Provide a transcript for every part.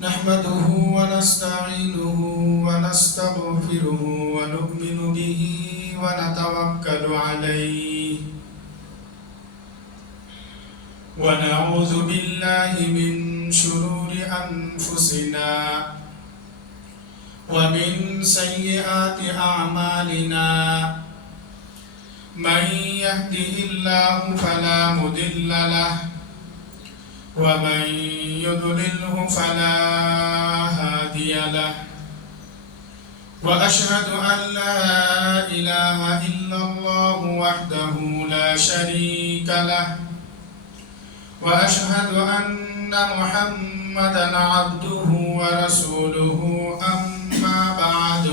نحمده ونستعينه ونستغفره ونؤمن به ونتوكل عليه ونعوذ بالله من شرور أنفسنا ومن سيئات أعمالنا من يهده الله فلا مضل له ومن يضلله فلا هادي له وأشهد أن لا إله إلا الله وحده لا شريك له وأشهد أن محمدا عبده ورسوله أما بعد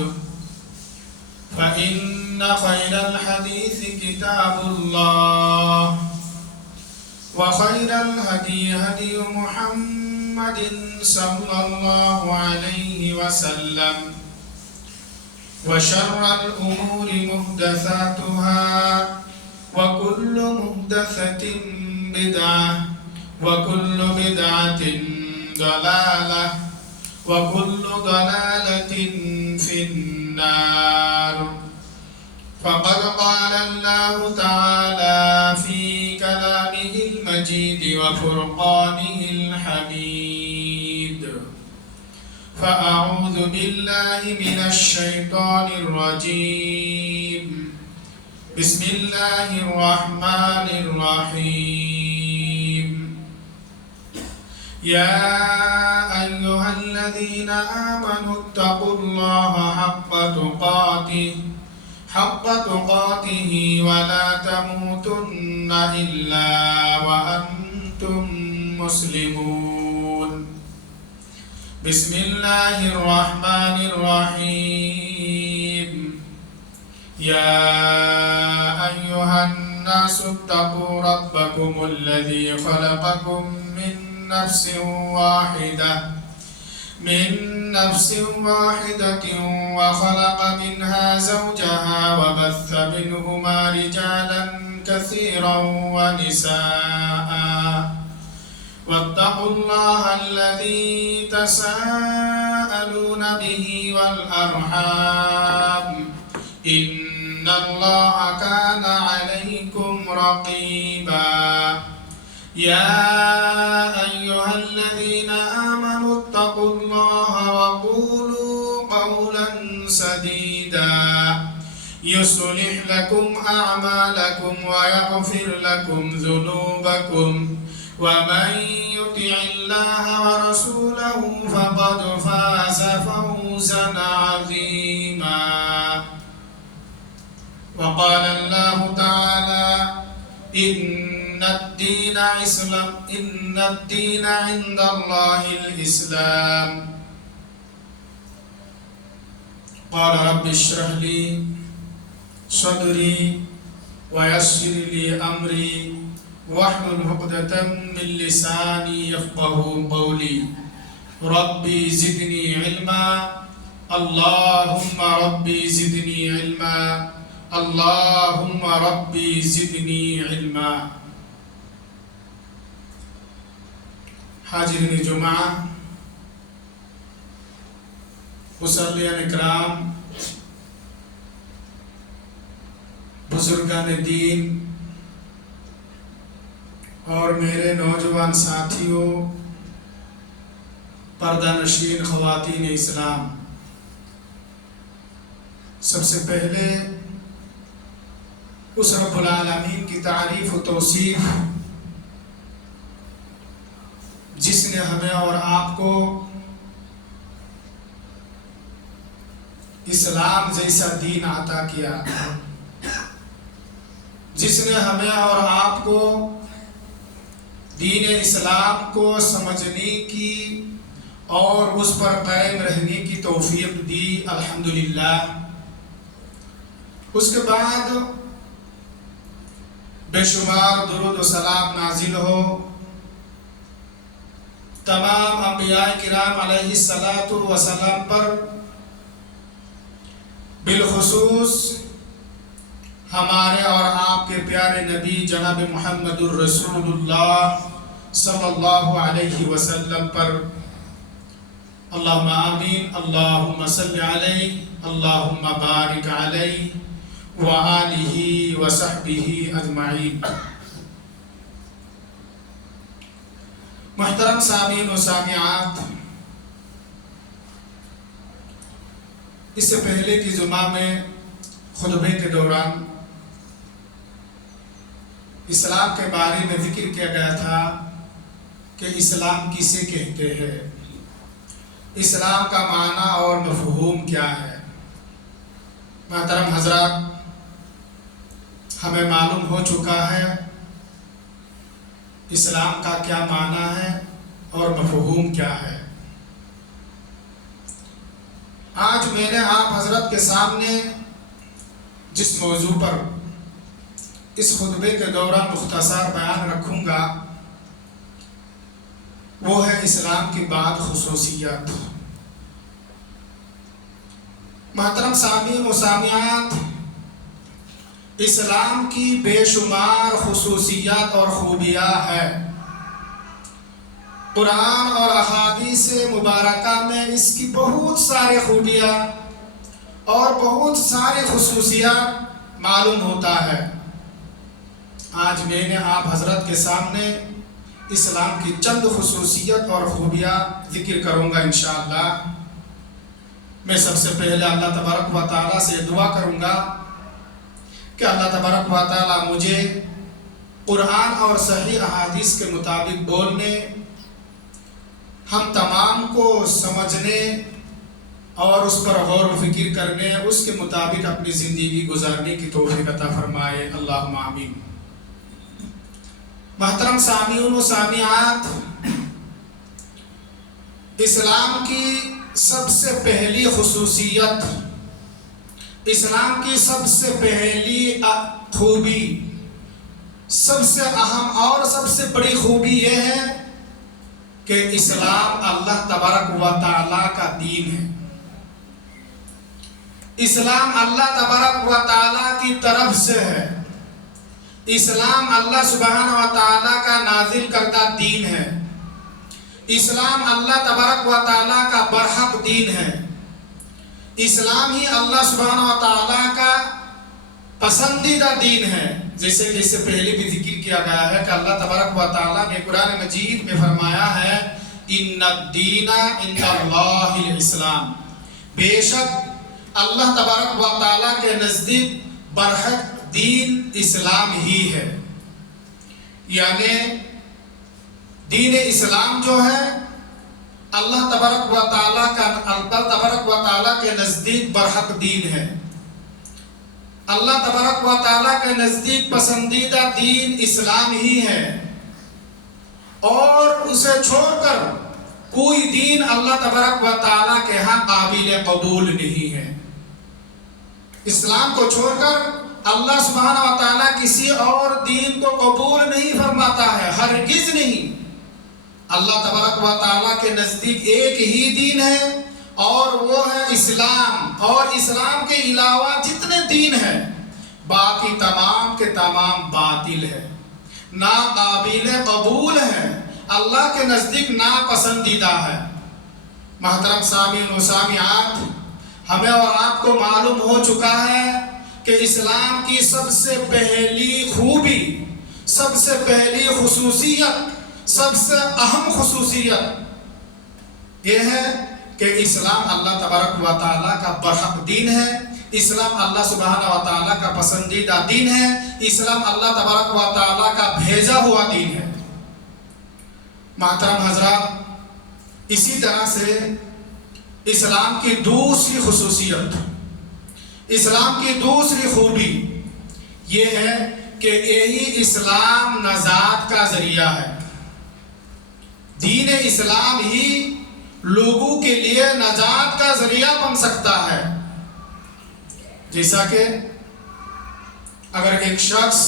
فإن خير الحديث كتاب الله وخير الهدي هدي محمد صلى الله عليه وسلم وشر الأمور محدثاتها وكل محدثة بدعة وكل بدعة ضلالة وكل ضلالة في النار. فقد قال الله تعالى في كلامه المجيد وفرقانه الحميد: فأعوذ بالله من الشيطان الرجيم. بسم الله الرحمن الرحيم. يا أيها الذين آمنوا اتقوا الله حق تقاته ولا تموتن إلا وأنتم مسلمون. بسم الله الرحمن الرحيم. يا أيها الناس اتقوا ربكم الذي خلقكم من نفس واحدة وخلق منها زوجها وبث منهما رجالا كثيرا ونساء واتقوا الله الذي تساءلون به والأرحام إن الله كان عليكم رقيبا. يا أيها الذين آمنوا اتقوا الله وقولوا قولا سديدا يصلح لكم أعمالكم ويغفر لكم ذنوبكم ومن يطع الله ورسوله فقد فاز فوزا عظيما. وقال الله تعالى: إن الدين عند الله الإسلام. قال رب اشرح لي صدري ويسر لي أمري واحلل عقدة من لساني يفقه قولي. ربي زدني علما اللهم ربي زدني علما اللهم ربي زدني علما. حاضرین جمعہ، مصلیان اکرام، بزرگان دین اور میرے نوجوان ساتھیوں، پردہ نشین خواتین اسلام، سب سے پہلے اس رب العالمین کی تعریف و توصیف جس نے ہمیں اور آپ کو اسلام جیسا دین عطا کیا، جس نے ہمیں اور آپ کو دین اسلام کو سمجھنے کی اور اس پر قائم رہنے کی توفیق دی، الحمدللہ۔ اس کے بعد بے شمار درود و سلام نازل ہو تمام انبیاء کرام علیہ السلام پر، بالخصوص ہمارے اور آپ کے پیارے نبی جناب محمد الرسول اللہ صلی اللہ علیہ وسلم پر، اللہم آمین۔ اللہم صلی علیہ، اللہم بارک علیہ وآلہ وصحبہ اجمعین۔ محترم سامعین و سامعات، اس سے پہلے کی جمعہ میں خطبے کے دوران اسلام کے بارے میں ذکر کیا گیا تھا کہ اسلام کسے کہتے ہیں، اسلام کا معنی اور مفہوم کیا ہے۔ محترم حضرات، ہمیں معلوم ہو چکا ہے اسلام کا کیا معنی ہے اور مفہوم کیا ہے۔ آج میں نے آپ حضرت کے سامنے جس موضوع پر اس خطبے کے دوران مختصر بیان رکھوں گا وہ ہے اسلام کی بعض خصوصیات۔ محترم سامعین و سامعات، اسلام کی بے شمار خصوصیات اور خوبیاں ہیں۔ قرآن اور احادیث مبارکہ میں اس کی بہت ساری خوبیاں اور بہت ساری خصوصیات معلوم ہوتا ہے۔ آج میں نے آپ حضرت کے سامنے اسلام کی چند خصوصیت اور خوبیاں ذکر کروں گا انشاءاللہ۔ میں سب سے پہلے اللہ تبارک و تعالیٰ سے دعا کروں گا کہ اللہ تبارک و تعالیٰ مجھے قرآن اور صحیح احادیث کے مطابق بولنے، ہم تمام کو سمجھنے اور اس پر غور و فکر کرنے، اس کے مطابق اپنی زندگی گزارنے کی توفیق عطا فرمائے، اللہم آمین۔ محترم سامعین و سامعات، اسلام کی سب سے پہلی خصوصیت، اسلام کی سب سے پہلی خوبی، سب سے اہم اور سب سے بڑی خوبی یہ ہے کہ اسلام اللہ تبارک و تعالیٰ کا دین ہے۔ اسلام اللہ تبارک و تعالیٰ کی طرف سے ہے۔ اسلام اللہ سبحانہ و تعالیٰ کا نازل کردہ دین ہے۔ اسلام اللہ تبارک و تعالیٰ کا برحق دین ہے۔ اسلام ہی اللہ سبحانہ و تعالیٰ کا پسندیدہ دین ہے، جیسے کہ اس سے پہلے بھی ذکر کیا گیا ہے کہ اللہ تبارک و تعالیٰ نے قرآن مجید میں فرمایا ہے ان الدین عند اللہ الاسلام، بے شک اللہ تبارک و تعالیٰ کے نزدیک برحق دین اسلام ہی ہے۔ یعنی دین اسلام جو ہے اللہ تبارک و تعالیٰ کے نزدیک برحق دین ہے۔ اللہ تبارک و تعالیٰ کے نزدیک پسندیدہ دین اسلام ہی ہے، اور اسے چھوڑ کر کوئی دین اللہ تبارک و تعالیٰ کے ہاں قابل قبول نہیں ہے۔ اسلام کو چھوڑ کر اللہ سبحانہ و تعالیٰ کسی اور دین کو قبول نہیں فرماتا ہے، ہرگز نہیں۔ اللہ تبارک و تعالیٰ کے نزدیک ایک ہی دین ہے اور وہ ہے اسلام، اور اسلام کے علاوہ جتنے دین ہیں باقی تمام کے تمام باطل ہے، ناقابل قبول ہے، اللہ کے نزدیک ناپسندیدہ ہے۔ محترم سامعین و سامعات، ہمیں اور آپ کو معلوم ہو چکا ہے کہ اسلام کی سب سے پہلی خوبی، سب سے پہلی خصوصیت، سب سے اہم خصوصیت یہ ہے کہ اسلام اللہ تبارک و تعالیٰ کا برحق دین ہے۔ اسلام اللہ سبحانہ و تعالیٰ کا پسندیدہ دین ہے۔ اسلام اللہ تبارک و تعالیٰ کا بھیجا ہوا دین ہے۔ محترم حضرات، اسی طرح سے اسلام کی دوسری خصوصیت، اسلام کی دوسری خوبی یہ ہے کہ یہی اسلام نجات کا ذریعہ ہے۔ دین اسلام ہی لوگوں کے لیے نجات کا ذریعہ بن سکتا ہے۔ جیسا کہ اگر ایک شخص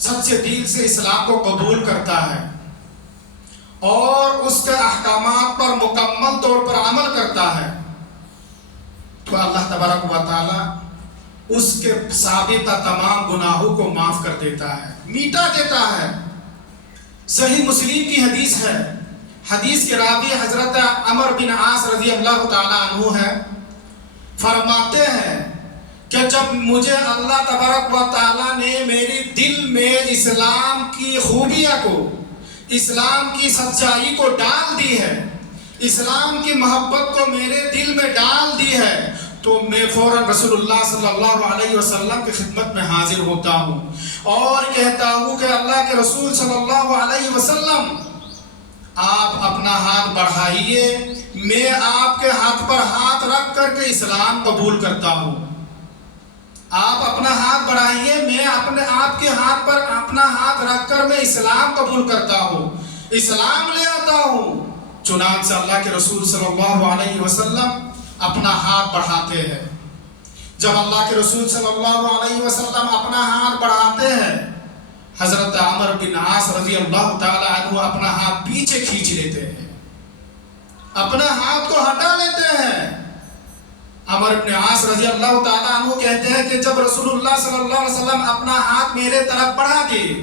سچے دل سے اسلام کو قبول کرتا ہے اور اس کے احکامات پر مکمل طور پر عمل کرتا ہے تو اللہ تبارک و تعالیٰ اس کے سابقہ تمام گناہوں کو معاف کر دیتا ہے، میٹا دیتا ہے۔ صحیح مسلم کی حدیث ہے، حدیث کے راوی حضرت عمر بن عاص رضی اللہ تعالیٰ عنہ ہے، فرماتے ہیں کہ جب مجھے اللہ تبارک و تعالیٰ نے میری دل میں اسلام کی خوبیاں کو، اسلام کی سچائی کو ڈال دی ہے، اسلام کی محبت کو میرے دل میں ڈال دی ہے، تو میں فوراً رسول اللہ صلی اللہ علیہ وسلم کی خدمت میں حاضر ہوتا ہوں اور کہتا ہوں کہ اللہ کے رسول صلی اللہ علیہ وسلم آپ اپنا ہاتھ بڑھائیے، میں آپ کے ہاتھ پر ہاتھ رکھ کر کے اسلام قبول کرتا ہوں۔ آپ اپنا ہاتھ بڑھائیے، میں آپ کے ہاتھ پر اپنا ہاتھ رکھ کر میں اسلام قبول کرتا ہوں، اسلام لے آتا ہوں۔ چنانچہ اللہ کے رسول صلی اللہ علیہ وسلم اپنا ہاتھ بڑھاتے ہیں۔ جب اللہ کے رسول صلی اللہ علیہ وسلم اپنا ہاتھ بڑھاتے ہیں، حضرت عمر بن عاص رضی اللہ تعالیٰ عنہ اپنا ہاتھ پیچھے کھینچ لیتے ہیں، اپنا ہاتھ کو ہٹا لیتے ہیں۔ عمر بن عاص رضی اللہ تعالیٰ عنہ کہتے ہیں کہ جب رسول اللہ صلی اللہ علیہ وسلم اپنا ہاتھ میرے طرف بڑھا دیے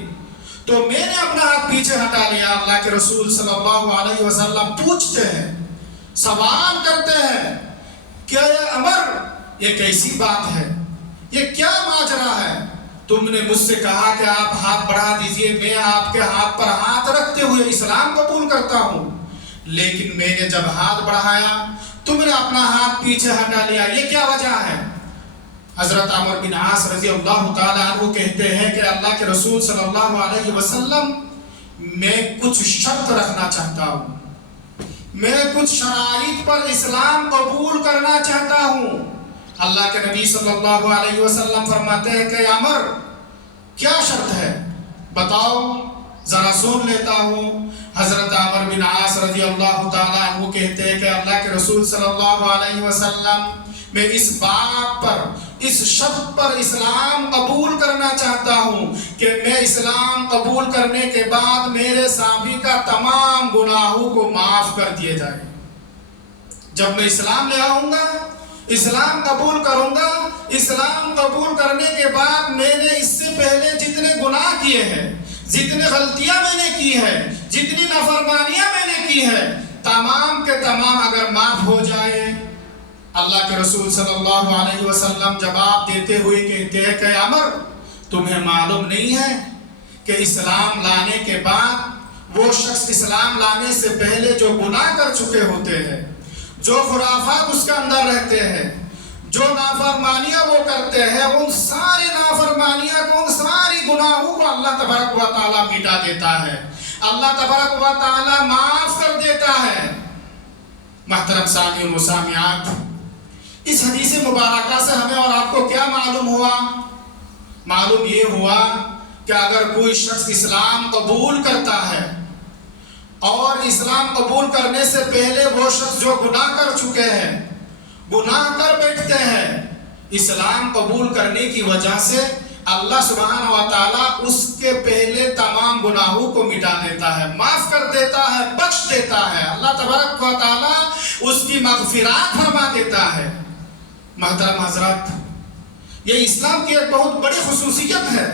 تو میں نے اپنا ہاتھ پیچھے ہٹا لیا۔ اللہ کے رسول صلی اللہ علیہ وسلم پوچھتے ہیں، سوال کرتے ہیں کہ اے عمر، یہ کیسی بات ہے، یہ کیا ماجرا ہے؟ تم نے مجھ سے کہا کہ آپ ہاتھ بڑھا دیجئے، میں آپ کے ہاتھ پر ہاتھ رکھتے ہوئے اسلام قبول کرتا ہوں، لیکن میں نے جب ہاتھ بڑھایا تم نے اپنا ہاتھ پیچھے ہٹا لیا، یہ کیا وجہ ہے؟ حضرت عمر بن عاص رضی اللہ تعالیٰ عنہ کہتے ہیں کہ اللہ کے رسول صلی اللہ علیہ وسلم، میں کچھ شرط رکھنا چاہتا ہوں، میں کچھ شرائط پر اسلام قبول کرنا چاہتا ہوں۔ اللہ کے نبی صلی اللہ علیہ وسلم فرماتے ہیں کہ عمر، کیا شرط ہے بتاؤ، ذرا سن لیتا ہوں۔ حضرت عمر بن عاص رضی اللہ تعالیٰ عنہ کہتے ہیں کہ اللہ کے رسول صلی اللہ علیہ وسلم، میں اس بات پر، اس شرط پر اسلام قبول کرنا چاہتا ہوں کہ میں اسلام قبول کرنے کے بعد میرے سابقہ تمام گناہوں کو معاف کر دیے جائے۔ جب میں اسلام لے آؤں گا، اسلام قبول کروں گا، اسلام قبول کرنے کے بعد میں نے اس سے پہلے جتنے گناہ کیے ہیں، جتنے غلطیاں میں نے کی ہیں، جتنی نافرمانیاں میں نے کی ہیں، تمام کے تمام اگر معاف ہو جائے۔ اللہ کے رسول صلی اللہ علیہ وسلم جواب دیتے ہوئے کہتے ہیں کہ عمر، تمہیں معلوم نہیں ہے کہ اسلام لانے کے بعد وہ شخص اسلام لانے سے پہلے جو گناہ کر چکے ہوتے ہیں، جو خرافات اس کے اندر رہتے ہیں، جو نافرمانیاں وہ کرتے ہیں، ان ساری نافرمانیاں کو، ان ساری گناہوں کو اللہ تبارک و تعالیٰ مٹا دیتا ہے، اللہ تبارک و تعالیٰ معاف کر دیتا ہے۔ محترم سامعین و سامعات، اس حدیث مبارکہ سے ہمیں اور آپ کو کیا معلوم ہوا؟ معلوم یہ ہوا کہ اگر کوئی شخص اسلام قبول کرتا ہے اور اسلام قبول کرنے سے پہلے وہ شخص جو گناہ کر چکے ہیں، گناہ کر بیٹھتے ہیں، اسلام قبول کرنے کی وجہ سے اللہ سبحانہ و تعالیٰ اس کے پہلے تمام گناہوں کو مٹا دیتا ہے، معاف کر دیتا ہے، بخش دیتا ہے، اللہ تبارک و تعالیٰ اس کی مغفرات فرما دیتا ہے۔ محترم حضرات، یہ اسلام کی ایک بہت بڑی خصوصیت ہے،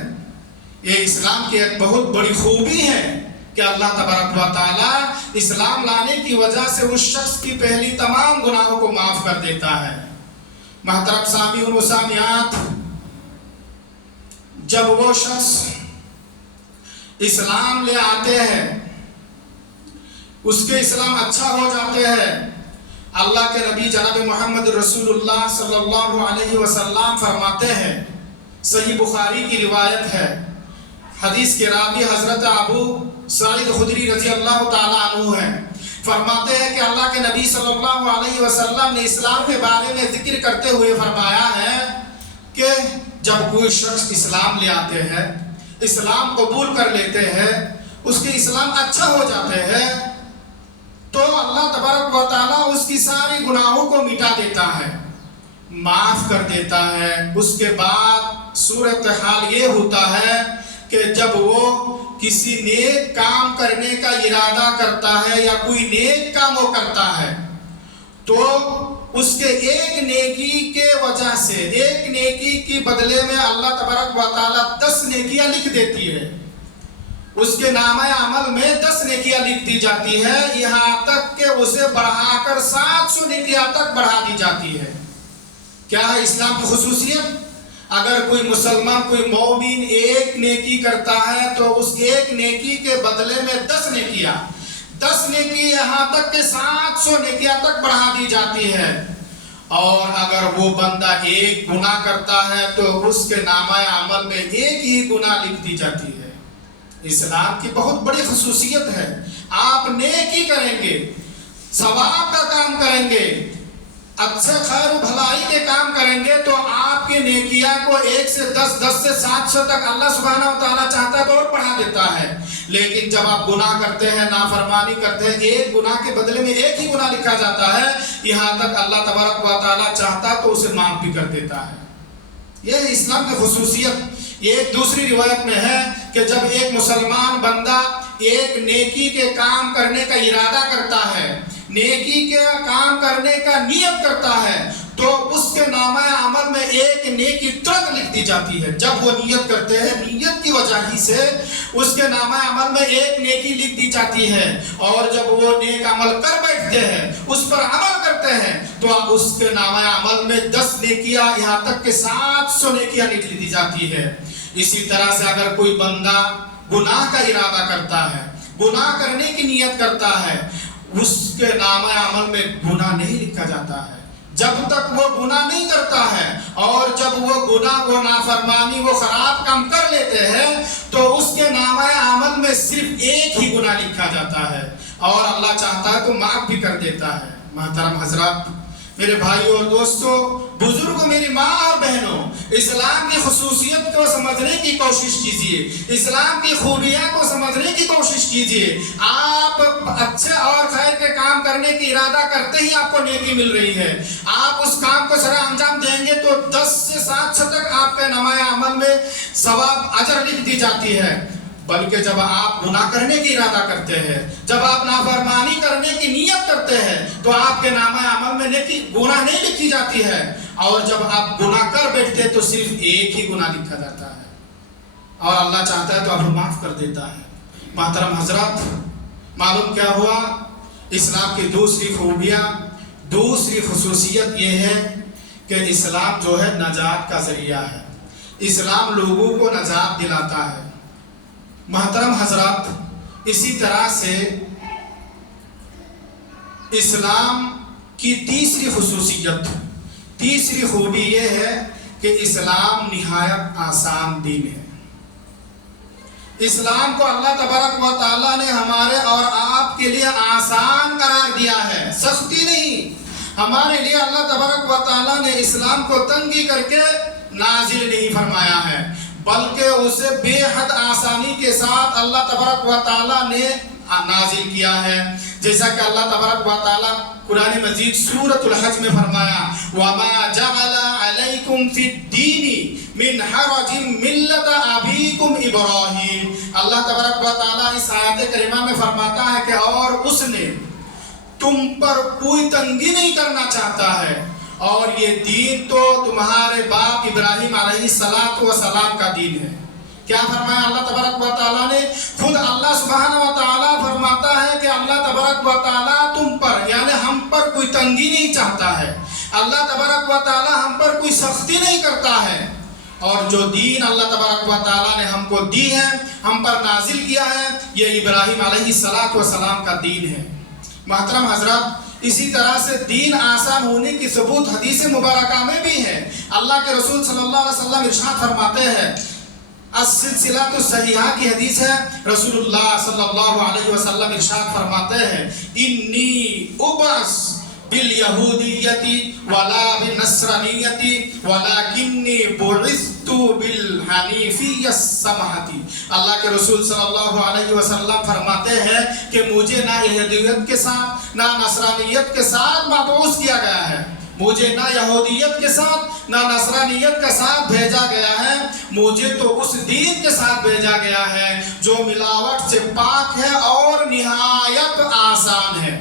یہ اسلام کی ایک بہت بڑی خوبی ہے کہ اللہ تبارک و تعالیٰ اسلام لانے کی وجہ سے اس شخص کی پہلی تمام گناہوں کو معاف کر دیتا ہے۔ محترم سامعین و سامعات، جب وہ شخص اسلام لے آتے ہیں، اس کے اسلام اچھا ہو جاتے ہیں، اللہ کے نبی جناب محمد رسول اللہ صلی اللہ علیہ وسلم فرماتے ہیں، صحیح بخاری کی روایت ہے، حدیث کے راوی حضرت ابو سعید خدری رضی اللہ تعالیٰ عنہ ہے، فرماتے ہیں کہ اللہ کے نبی صلی اللہ علیہ وسلم نے اسلام کے بارے میں ذکر کرتے ہوئے فرمایا ہے کہ جب کوئی شخص اسلام لے آتے ہیں، اسلام قبول کر لیتے ہیں، اس کے اسلام اچھا ہو جاتے ہیں، تو اللہ تبارک و تعالیٰ اس کی ساری گناہوں کو مٹا دیتا ہے، معاف کر دیتا ہے۔ اس کے بعد صورتحال یہ ہوتا ہے کہ جب وہ کسی نیک کام کرنے کا ارادہ کرتا ہے یا کوئی نیک کام وہ کرتا ہے، تو اس کے ایک نیکی کے وجہ سے، ایک نیکی کی بدلے میں اللہ تبارک و تعالیٰ 10 نیکیاں لکھ دیتی ہے۔ اس کے نامہ عمل میں 10 نیکیاں لکھ دی جاتی ہے، یہاں تک کہ اسے بڑھا کر 700 نیکیاں تک بڑھا دی جاتی ہے۔ کیا ہے اسلام کی خصوصیت؟ اگر کوئی مسلمان، کوئی مومن ایک نیکی کرتا ہے تو اس ایک نیکی کے بدلے میں 10 نیکیاں، 10 نیکی یہاں تک کہ 700 نیکیاں تک بڑھا دی جاتی ہے۔ اور اگر وہ بندہ ایک گناہ کرتا ہے تو اس کے نامہ عمل میں ایک ہی گناہ لکھ دی جاتی ہے۔ اسلام کی بہت بڑی خصوصیت ہے، آپ نیکی کریں گے، ثواب کا کام کریں گے، اچھے خیر و بھلائی کے کام کریں گے تو آپ کی نیکیاں کو 1 سے 10، 10 سے 700 تک اللہ سبحانہ و تعالیٰ چاہتا ہے تو اور بڑھا دیتا ہے۔ لیکن جب آپ گناہ کرتے ہیں، نافرمانی کرتے ہیں، ایک گناہ کے بدلے میں ایک ہی گناہ لکھا جاتا ہے، یہاں تک اللہ تبارک و تعالیٰ چاہتا تو اسے معاف بھی کر دیتا ہے۔ یہ اسلام کی خصوصیت۔ ایک دوسری روایت میں ہے کہ جب ایک مسلمان بندہ ایک نیکی کے کام کرنے کا ارادہ کرتا ہے، نیکی کے کام کرنے کا نیت کرتا ہے تو اس کے نامہ عمل میں ایک نیکی ترنت لکھ دی جاتی ہے۔ جب وہ نیت کرتے ہیں، نیت کی وجہ ہی سے اس کے نامہ عمل میں ایک نیکی لکھ دی جاتی ہے، اور جب وہ نیک عمل کر بیٹھتے ہیں، اس پر عمل کرتے ہیں تو اس کے نامہ عمل میں 10 نیکیاں یہاں تک کہ 700 نیکیاں لکھ دی جاتی ہے۔ اسی طرح سے اگر کوئی بندہ گناہ کا ارادہ کرتا ہے، گناہ کرنے کی نیت کرتا ہے، اس کے نامہ عمل میں گناہ نہیں لکھا جاتا ہے جب تک وہ گناہ نہیں کرتا ہے، اور جب وہ گناہ، وہ نافرمانی، وہ خراب کام کر لیتے ہیں تو اس کے نامہ عمل میں صرف ایک ہی گناہ لکھا جاتا ہے، اور اللہ چاہتا ہے تو معاف بھی کر دیتا ہے۔ محترم حضرات، میرے بھائیوں اور دوستوں، بزرگوں، میری ماں اور بہنوں، اسلام کی خصوصیت کو سمجھنے کی کوشش کیجئے، اسلام کی خوبیاں کو سمجھنے کی کوشش کیجئے۔ آپ اچھے اور خیر کے کام کرنے کی ارادہ کرتے ہی آپ کو نیکی مل رہی ہے، آپ اس کام کو سر انجام دیں گے تو 10 سے 700 تک آپ کے نامہ عمل میں ثواب، اجر لکھ دی جاتی ہے۔ بلکہ جب آپ گناہ کرنے کی ارادہ کرتے ہیں، جب آپ نافرمانی کرنے کی نیت کرتے ہیں تو آپ کے نامہ عمل میں نیکی، گناہ نہیں لکھی جاتی ہے، اور جب آپ گناہ کر بیٹھتے تو صرف ایک ہی گناہ لکھا جاتا ہے، اور اللہ چاہتا ہے تو آپ کو معاف کر دیتا ہے۔ محترم حضرات، معلوم کیا ہوا؟ اسلام کی دوسری خوبیاں، دوسری خصوصیت یہ ہے کہ اسلام جو ہے نجات کا ذریعہ ہے، اسلام لوگوں کو نجات دلاتا ہے۔ محترم حضرات، اسی طرح سے اسلام کی تیسری خصوصیت، تیسری خوبی یہ ہے کہ اسلام نہایت آسان دین ہے۔ اسلام کو اللہ تبارک و تعالیٰ نے ہمارے اور آپ کے لیے آسان قرار دیا ہے، سختی نہیں۔ ہمارے لیے اللہ تبارک و تعالیٰ نے اسلام کو تنگی کر کے نازل نہیں فرمایا ہے، بلکہ اسے بے حد آسانی کے ساتھ اللہ تبارک و تعالیٰ نے نازل کیا ہے۔ جیسا کہ اللہ تبارک و تعالیٰ قرآن مجید سورۃ الحج میں فرمایا، وَمَا جَعَلَ عَلَيْكُمْ فِي الدِّينِ مِنْ حَرَجٍ مِلَّةَ أَبِيكُمْ إِبْرَاهِيمَ۔ اللہ تبارک و تعالیٰ اس آیت کریمہ میں فرماتا ہے کہ اور اس نے تم پر کوئی تنگی نہیں کرنا چاہتا ہے، اور یہ دین تو تمہارے باپ ابراہیم علیہ السلام کا دین ہے۔ کیا فرمایا اللہ تبارک و تعالیٰ نے؟ خود اللہ سبحانہ و تعالیٰ فرماتا ہے کہ اللہ تبارک و تعالیٰ تم پر، یعنی ہم پر کوئی تنگی نہیں چاہتا ہے، اللہ تبارک و تعالیٰ ہم پر کوئی سختی نہیں کرتا ہے، اور جو دین اللہ تبارک و تعالیٰ نے ہم کو دی ہے، ہم پر نازل کیا ہے، یہ ابراہیم علیہ السلام کا دین ہے۔ محترم حضرات، اسی طرح سے دین آسان ہونے کی ثبوت حدیث مبارکہ میں بھی ہے۔ اللہ کے رسول صلی اللہ علیہ وسلم ارشاد فرماتے ہیں، السلسلۃ الصحیحہ کی حدیث ہے، رسول اللہ صلی اللہ علیہ وسلم ارشاد فرماتے ہیں، انی ابعث بالیہودیۃ ولا بالنصرانیۃ ولکنی بعثت بالحنیفیۃ السمحۃ۔ اللہ کے رسول صلی اللہ علیہ وسلم فرماتے ہیں کہ مجھے نہ یہودیت کے ساتھ نہ نصرانیت کے ساتھ مبعوث کیا گیا ہے، مجھے نہ یہودیت کے ساتھ نہ نصرانیت کے ساتھ بھیجا گیا ہے، مجھے تو اس دین کے ساتھ بھیجا گیا ہے جو ملاوٹ سے پاک ہے اور نہایت آسان ہے۔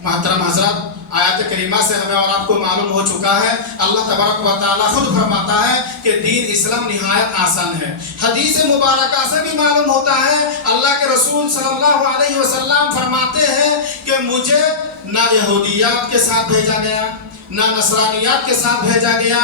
محترم حضرات، آیات کریمہ سے ہمیں اور آپ کو معلوم ہو چکا ہے، اللہ تبارک و تعالیٰ خود فرماتا ہے کہ دین اسلام نہایت آسان ہے۔ حدیث مبارکہ سے بھی معلوم ہوتا ہے، اللہ کے رسول صلی اللہ علیہ وسلم فرماتے ہیں کہ مجھے نہ یہودیات کے ساتھ بھیجا گیا، نہ نصرانیات کے ساتھ بھیجا گیا،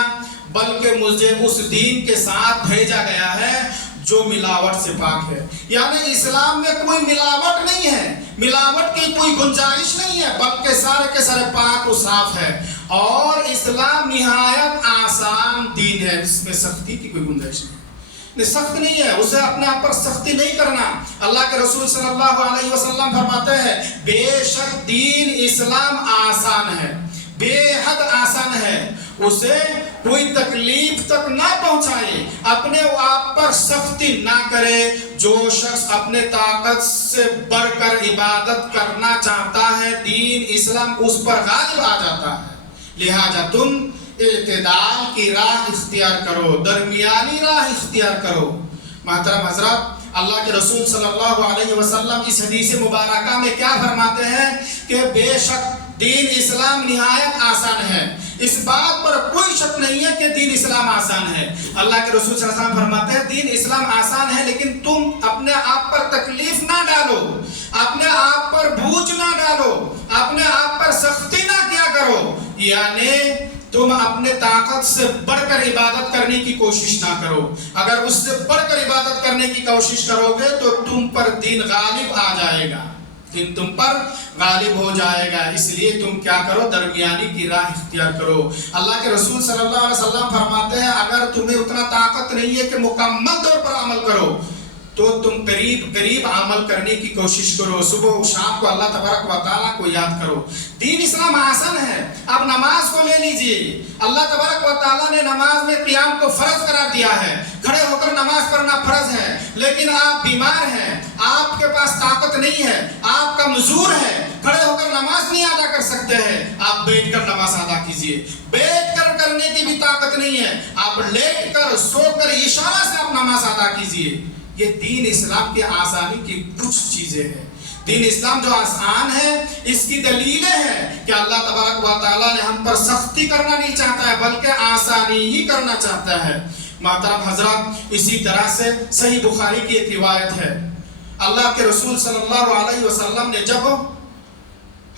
بلکہ مجھے اس دین کے ساتھ بھیجا گیا ہے جو ملاوٹ سے پاک ہے۔ یعنی اسلام میں کوئی ملاوٹ نہیں ہے، ملاوٹ کی کوئی گنجائش نہیں ہے، بلکہ سارے کے سارے پاک و صاف ہے۔ اور اسلام نہایت آسان دین ہے، اس میں سختی کی کوئی گنجائش نہیں، سخت نہیں ہے، اسے اپنے آپ پر سختی نہیں کرنا۔ اللہ کے رسول صلی اللہ علیہ وسلم فرماتے ہیں بے شک دین اسلام آسان ہے، بے حد آسان ہے، اسے کوئی تکلیف تک نہ پہنچائے، اپنے آپ پر سختی نہ کرے۔ جو شخص اپنے طاقت سے بڑھ کر عبادت کرنا چاہتا ہے، دین اسلام اس پر غالب آ جاتا ہے۔ لہٰذا تم اعتدال کی راہ اختیار کرو، درمیانی راہ اختیار کرو۔ محترم حضرات، اللہ کے رسول صلی اللہ علیہ وسلم اس حدیث مبارکہ میں کیا فرماتے ہیں کہ بے شک دین اسلام نہایت آسان ہے۔ اس بات پر کوئی شک نہیں ہے کہ دین اسلام آسان ہے۔ اللہ کے رسول صلی اللہ علیہ وسلم فرماتے ہیں دین اسلام آسان ہے، لیکن تم اپنے آپ پر تکلیف نہ ڈالو، اپنے آپ پر بوجھ نہ ڈالو، اپنے آپ پر سختی نہ کیا کرو، یعنی تم اپنے طاقت سے بڑھ کر عبادت کرنے کی کوشش نہ کرو۔ اگر اس سے بڑھ کر عبادت کرنے کی کوشش کرو گے تو تم پر دین غالب آ جائے گا، دین تم پر غالب ہو جائے گا۔ اس لیے تم کیا کرو، درمیانی کی راہ اختیار کرو۔ اللہ کے رسول صلی اللہ علیہ وسلم فرماتے ہیں اگر تمہیں اتنا طاقت نہیں ہے کہ مکمل طور پر عمل کرو تو تم قریب عمل کرنے کی کوشش کرو، صبح و شام کو اللہ تبارک و تعالیٰ کو یاد کرو۔ دین اسلام آسان ہے۔ اب نماز کو لے لیجئے، اللہ تبارک و تعالیٰ نے نماز میں قیام کو فرض قرار دیا ہے، کھڑے ہو کر نماز پڑھنا فرض ہے، لیکن آپ بیمار ہیں، آپ کے پاس طاقت نہیں ہے، آپ کا معذور ہے، کھڑے ہو کر نماز نہیں ادا کر سکتے ہیں، آپ بیٹھ کر نماز ادا کیجئے۔ بیٹھ کر کرنے کی بھی طاقت نہیں ہے، آپ لیٹ کر سو کر اشارہ سے آپ نماز ادا کیجئے۔ یہ دین اسلام کی آسانی کی کچھ چیزیں ہیں۔ دین اسلام جو آسان ہے اس کی دلیلیں ہیں کہ اللہ تبارک و تعالیٰ نے ہم پر سختی کرنا نہیں چاہتا ہے بلکہ آسانی ہی کرنا چاہتا ہے۔ محترم حضرات، اسی طرح سے صحیح بخاری کی ایک روایت ہے، اللہ کے رسول صلی اللہ علیہ وسلم نے جب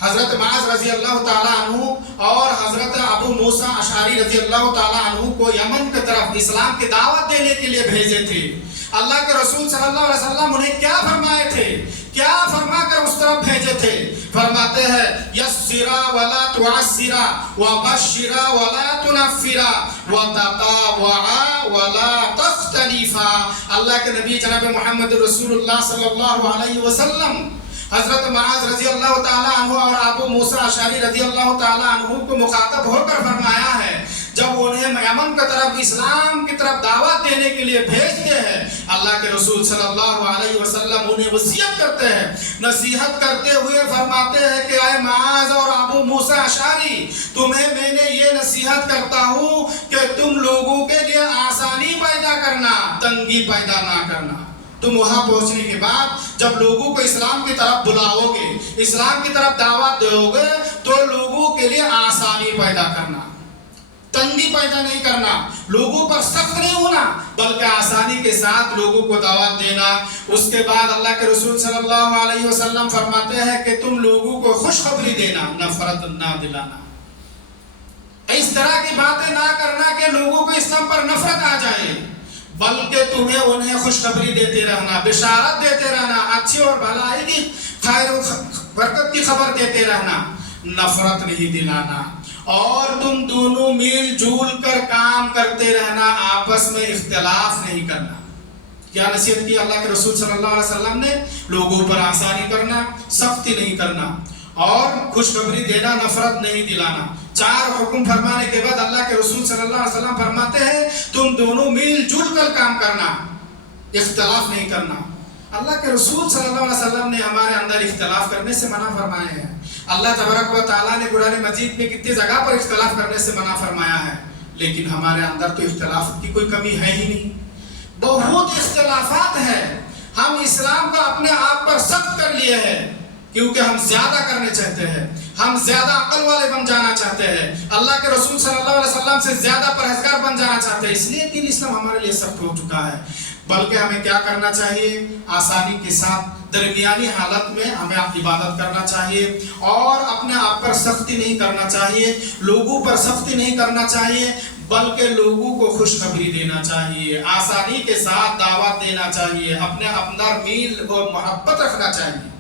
حضرت معاذ رضی اللہ تعالیٰ عنہ اور حضرت ابو موسیٰ اشعری رضی اللہ تعالیٰ عنہ کو یمن کی طرف اسلام کی دعوت دینے کے لیے بھیجے تھے، اللہ کے رسول صلی اللہ علیہ وسلم انہیں کیا فرمائے تھے، کیا فرما کر اس طرف بھیجے تھے؟ فرماتے ہیں یسرا ولا تعسرا وبشرا ولا تنفرا وتطاوعا ولا تختلفا۔ اللہ کے نبی جناب محمد رسول اللہ صلی اللہ علیہ وسلم حضرت معاذ رضی اللہ تعالیٰ عنہ اور ابو موسیٰ اشعری رضی اللہ تعالیٰ عنہ کو مخاطب ہو کر فرمایا ہے جب انہیں یمن کی طرف اسلام کی طرف دعوت دینے کے لیے بھیجتے ہیں، اللہ کے رسول صلی اللہ علیہ وسلم انہیں وصیت کرتے ہیں، نصیحت کرتے ہوئے فرماتے ہیں کہ اے معاذ اور ابو موسیٰ اشعری، تمہیں میں نے یہ نصیحت کرتا ہوں کہ تم لوگوں کے لیے آسانی پیدا کرنا، تنگی پیدا نہ کرنا۔ تم وہاں پہنچنے کے بعد جب لوگوں کو اسلام کی طرف بلاؤ گے، اسلام کی طرف دعوت دو گے تو لوگوں کے لیے آسانی پیدا کرنا، تنگی پیدا نہیں کرنا، لوگوں پر سخت نہیں ہونا بلکہ آسانی کے ساتھ لوگوں کو دعوت دینا۔ اس کے بعد اللہ کے رسول صلی اللہ علیہ وسلم فرماتے ہیں کہ تم لوگوں کو خوشخبری دینا، نفرت نہ دلانا، اس طرح کی باتیں نہ کرنا کہ لوگوں کو اسلام پر نفرت آ جائے، بلکہ تمہیں انہیں خوشخبری دیتے رہنا، بشارت دیتے رہنا، اچھی اور بھلائی کی خیر و برکت کی خبر دیتے رہنا، نفرت نہیں دلانا، اور تم دونوں مل جل کر کام کرتے رہنا، آپس میں اختلاف نہیں کرنا۔ کیا نصیحت کی اللہ کے رسول صلی اللہ علیہ وسلم نے؟ لوگوں پر آسانی کرنا، سختی نہیں کرنا، اور خوشخبری دینا، نفرت نہیں دلانا۔ چار حکم فرمانے کے بعد اللہ کے رسول صلی اللہ علیہ وسلم فرماتے ہیں تم دونوں مل جل کر کام کرنا، اختلاف نہیں کرنا۔ اللہ کے رسول صلی اللہ علیہ وسلم نے ہمارے اندر اختلاف کرنے سے منع فرمائے ہیں۔ اللہ تبارک و تعالیٰ نے قرآن مجید میں کتنی جگہ پر اختلاف کرنے سے منع فرمایا ہے، لیکن ہمارے اندر تو اختلاف کی کوئی کمی ہے ہی نہیں، بہت اختلافات ہیں۔ ہم اسلام کو اپنے آپ پر سخت کر لیے ہیں کیونکہ ہم زیادہ کرنے چاہتے ہیں، ہم زیادہ عقل والے بن جانا چاہتے ہیں، اللہ کے رسول صلی اللہ علیہ وسلم سے زیادہ پرہیزگار بن جانا چاہتے ہیں، اس لیے دین اسلام ہمارے لیے سخت ہو چکا ہے۔ بلکہ ہمیں کیا کرنا چاہیے؟ آسانی کے ساتھ درمیانی حالت میں ہمیں عبادت کرنا چاہیے، اور اپنے آپ پر سختی نہیں کرنا چاہیے، لوگوں پر سختی نہیں کرنا چاہیے، بلکہ لوگوں کو خوشخبری دینا چاہیے، آسانی کے ساتھ دعوت دینا چاہیے، اپنے اندر میل اور محبت رکھنا چاہیے،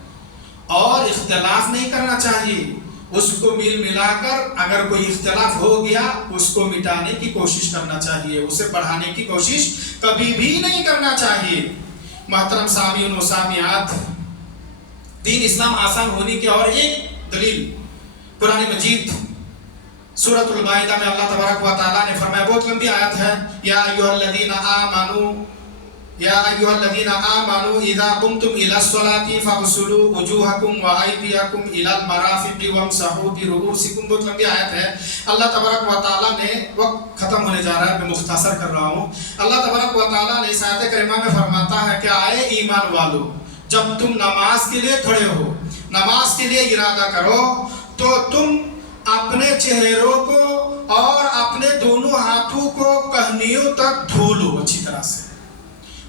اور اختلاف نہیں کرنا چاہیے۔ اس کو مل ملا کر اگر کوئی اختلاف ہو گیا اس کو مٹانے کی کوشش کرنا چاہیے، اسے بڑھانے کی کوشش کبھی بھی نہیں کرنا چاہیے۔ محترم سامعین و سامعات، دین اسلام آسان ہونے کی اور ایک دلیل قرآن مجید سورۃ المائدہ میں اللہ تبارک و تعالیٰ نے فرمایا، بہت لمبی آیت ہے، یا ایھا الذین آمنوا اذا قمتم الى الصلاة فاغسلوا وجوہکم وایدیکم الى المرافق وامسحوا برؤوسکم۔ بہت لمبی آیت ہے۔ اللہ تبارک و تعالیٰ نے، وقت ختم ہونے جا رہا ہے، میں مختصر کر رہا ہوں، اللہ تبارک و تعالیٰ نے اس آیت کریمہ میں فرماتا ہے کہ آئے ایمان والو، جب تم نماز کے لیے کھڑے ہو، نماز کے لیے ارادہ کرو، تو تم اپنے چہروں کو اور اپنے دونوں ہاتھوں کو کہنیوں تک دھو لو اچھی طرح سے،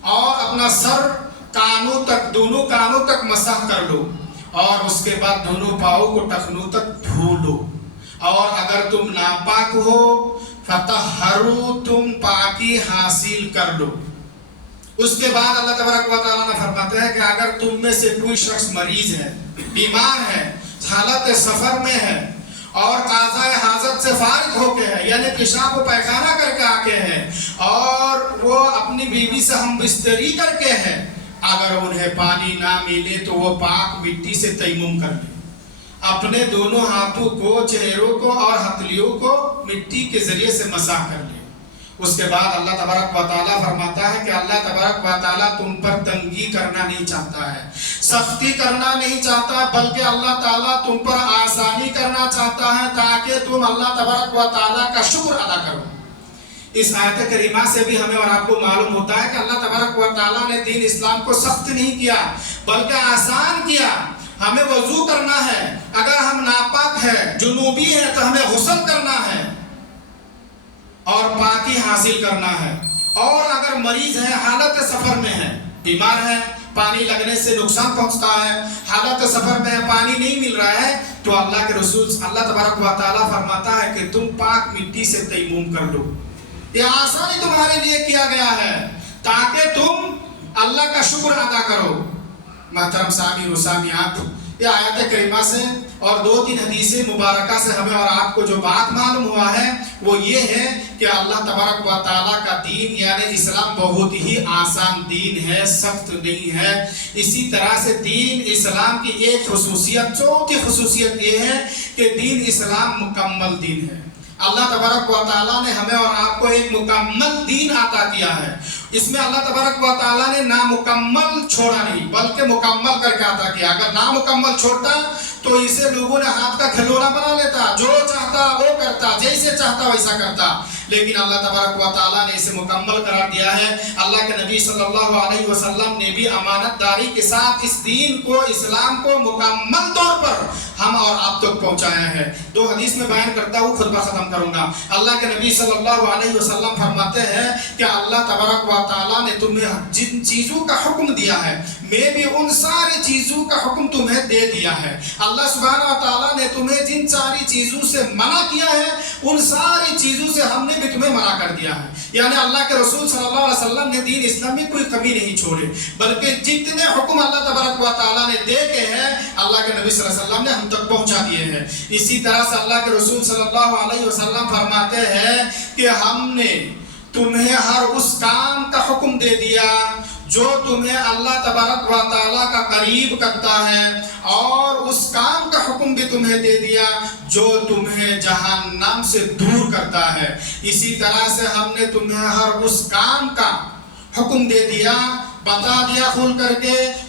اور اپنا سر کانوں تک، دونوں کانوں تک مسح کر لو، اور اس کے بعد دونوں پاؤں کو ٹخنوں تک دھو لو، اور اگر تم ناپاک ہو فطہروا، تم پاکی حاصل کر لو۔ اس کے بعد اللہ تبارک و تعالیٰ نے فرماتے ہیں کہ اگر تم میں سے کوئی شخص مریض ہے، بیمار ہے، حالت سفر میں ہے، اور قضاء حاجت سے فارغ ہو کے ہے، یعنی پیشاب و پیخانہ کر کے آ کے ہے، اور وہ اپنی بیوی سے ہم بستری کر کے ہے، اگر انہیں پانی نہ ملے تو وہ پاک مٹی سے تیمم کر لے، اپنے دونوں ہاتھوں کو، چہروں کو اور ہتھیلیوں کو مٹی کے ذریعے سے مسح کر لے۔ اس کے بعد اللہ تبارک و تعالیٰ فرماتا ہے کہ اللہ تبارک و تعالیٰ تم پر تنگی کرنا نہیں چاہتا ہے، سختی کرنا نہیں چاہتا، بلکہ اللہ تعالیٰ تم پر آسانی کرنا چاہتا ہے تاکہ تم اللہ تبارک و تعالیٰ کا شکر ادا کرو۔ اس آیت کریمہ سے بھی ہمیں اور آپ کو معلوم ہوتا ہے کہ اللہ تبارک و تعالیٰ نے دین اسلام کو سخت نہیں کیا بلکہ آسان کیا۔ ہمیں وضو کرنا ہے، اگر ہم ناپاک ہے، جنوبی ہے، تو ہمیں غسل کرنا ہے اور پاکی حاصل کرنا ہے، اور اگر مریض ہے، حالت سفر میں ہے، بیمار ہے، پانی لگنے سے نقصان پہنچتا ہے، حالت سفر میں ہے، پانی نہیں مل رہا ہے، تو اللہ کے رسول اللہ تبارک و تعالیٰ فرماتا ہے کہ تم پاک مٹی سے تیمم کر لو۔ یہ آسانی تمہارے لیے کیا گیا ہے تاکہ تم اللہ کا شکر ادا کرو۔ محترم سامعین و سامعات، یہ آیت کریمہ سے اور 2-3 حدیث مبارکہ سے ہمیں اور آپ کو جو بات معلوم ہوا ہے وہ یہ ہے کہ اللہ تبارک و تعالیٰ کا دین یعنی اسلام بہت ہی آسان دین ہے، سخت نہیں ہے۔ اسی طرح سے دین اسلام کی ایک خصوصیت، چوتھی خصوصیت یہ ہے کہ دین اسلام مکمل دین ہے۔ اللہ تبارک و تعالیٰ نے ہمیں اور آپ کو ایک مکمل دین عطا کیا ہے۔ اس میں اللہ تبارک و تعالیٰ نے نامکمل چھوڑا نہیں بلکہ مکمل کر کے عطا کیا۔ اگر نامکمل چھوڑتا تو اسے لوگوں نے ہاتھ کا کھلونا بنا لیتا، جو چاہتا وہ کرتا، جیسے چاہتا ویسا کرتا، لیکن اللہ تبارک و تعالیٰ نے اسے مکمل قرار دیا ہے۔ اللہ کے نبی صلی اللہ علیہ وسلم نے بھی امانت داری کے ساتھ اس دین کو، اسلام کو مکمل طور پر ہم اور آپ تک پہنچایا ہے۔ 2 حدیث میں بیان کرتا ہوں، خطبہ ختم کروں گا۔ اللہ کے نبی صلی اللہ علیہ وسلم فرماتے ہیں کہ اللہ تبارک و تعالیٰ نے تمہیں جن چیزوں کا حکم دیا ہے میں بھی ان ساری چیزوں کا حکم تمہیں دے دیا ہے۔ اللہ سبحانہ و تعالیٰ نے تمہیں جن ساری چیزوں سے منع کیا ہے ان ساری چیزوں سے ہم نے بھی تمہیں منع کر دیا ہے۔ یعنی اللہ کے رسول صلی اللہ علیہ وسلم نے دین اسلام میں کوئی کمی نہیں چھوڑے بلکہ جتنے حکم اللہ تبارک و تعالیٰ نے دے کے ہیں اللہ کے نبی صلی اللہ علیہ وسلم نے ہم تک پہنچا دیے ہیں۔ اسی طرح سے اللہ کے رسول صلی اللہ علیہ وسلم فرماتے ہیں کہ ہم نے تمہیں ہر اس کام کا حکم دے دیا جو تمہیں اللہ تبارک و تعالیٰ کا قریب کرتا ہے، اور اس کام کا حکم بھی تمہیں دے دیا جو تمہیں جہنم سے دور کرتا ہے۔ اسی طرح سے ہم نے تمہیں ہر اس کام کا حکم دے دیا، بتا دیا کھول کر کے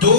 2,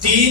3,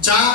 4,